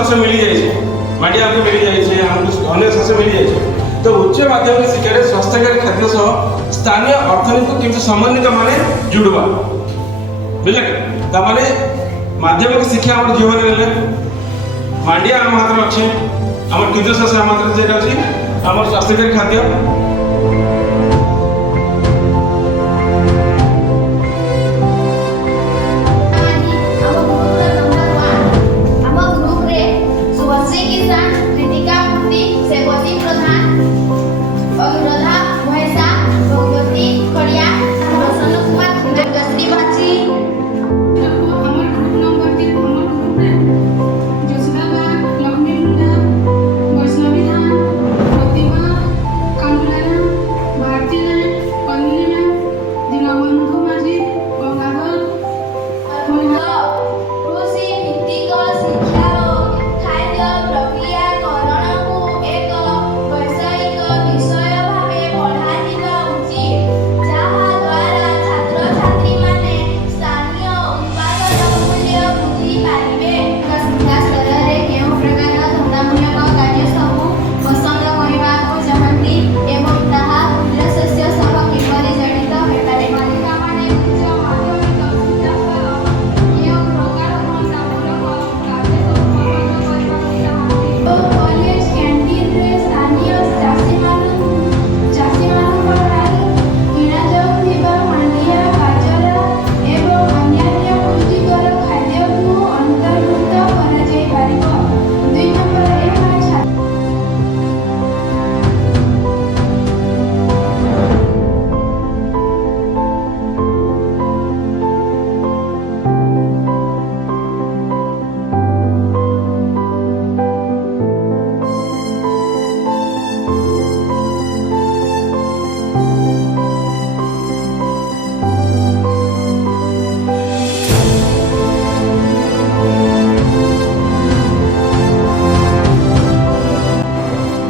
शस्य मिली जाए माटिया आमको मिली जाए आमको अनेक शस्य मिली जाए तो उच्च माध्यमिक शिक्षा स्वास्थ्यकारी खाद्य सह स्थानीय अर्थनीति को केमती समन्वित माने जुड़वा बुझे तामाने माध्यमिक शिक्षा आम जीवन में मांडिया आम हाथ में अच्छे आम किंतु शस्य आम हाथ में अच्छी आम स्वास्थ्यकारी खाद्य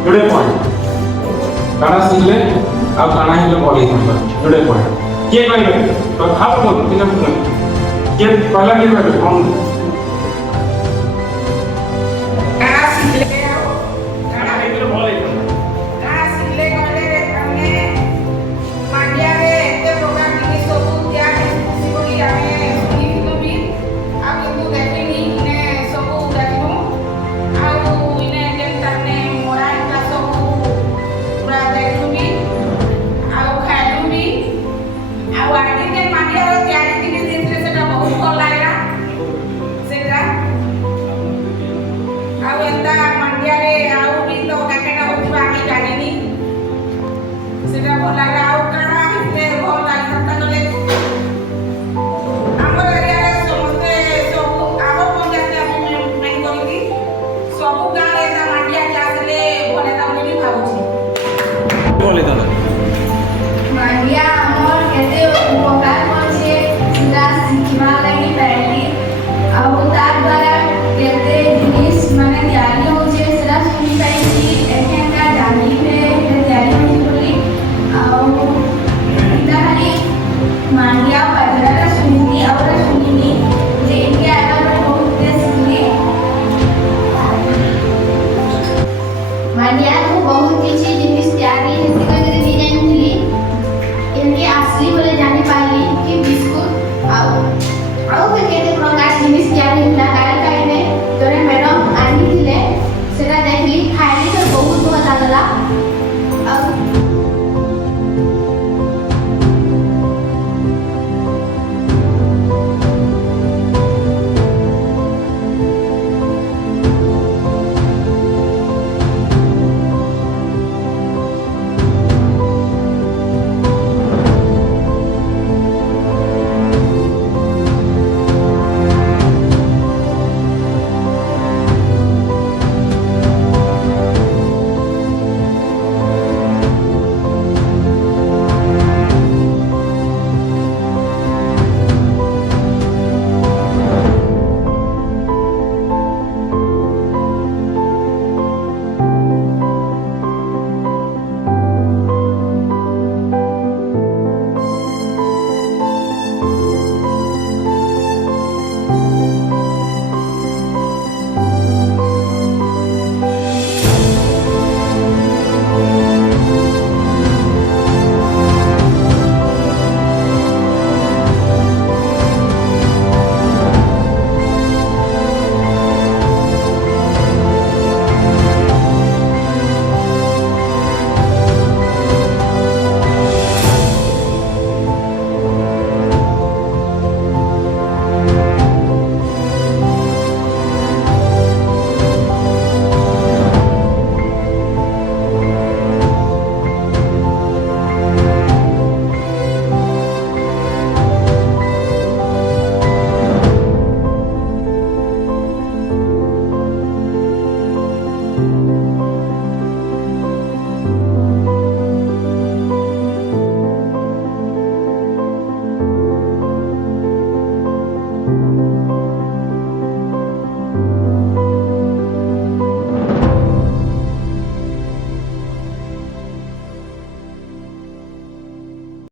जुड़े पॉइंट काना सिले आ काना हिले बॉडी नंबर जुड़े पॉइंट के कहबे तो खाप मत तीन मिनट के पहला के कहबे हम काना सिले काना हिले बॉडी काना सिले कहले हमने मांडिया रे एते प्रोग्राम की सब क्या खुशी होगी आमे सुनी तो भी आ किंतु देखिनी ने सब देखिनु आ इने जेन तने मोरा इता सब पूरा देखिनु भी आ खाइनु भी आ आगे के मांडिया रे तैयारी के दिन सेटा बहुत भल लागला सेटा आ एंदा मांडिया रे आउ भी तो काकेटा होतिबा आमे जानिनी सेटा भल लागला आ काना हिते भल लागता गले हमर एरिया रे समस्ते सब आबो पंचायत आमे मेन करली सब गाँव रे मांडिया के आसले भले ता बोली भाबुची बोले दादा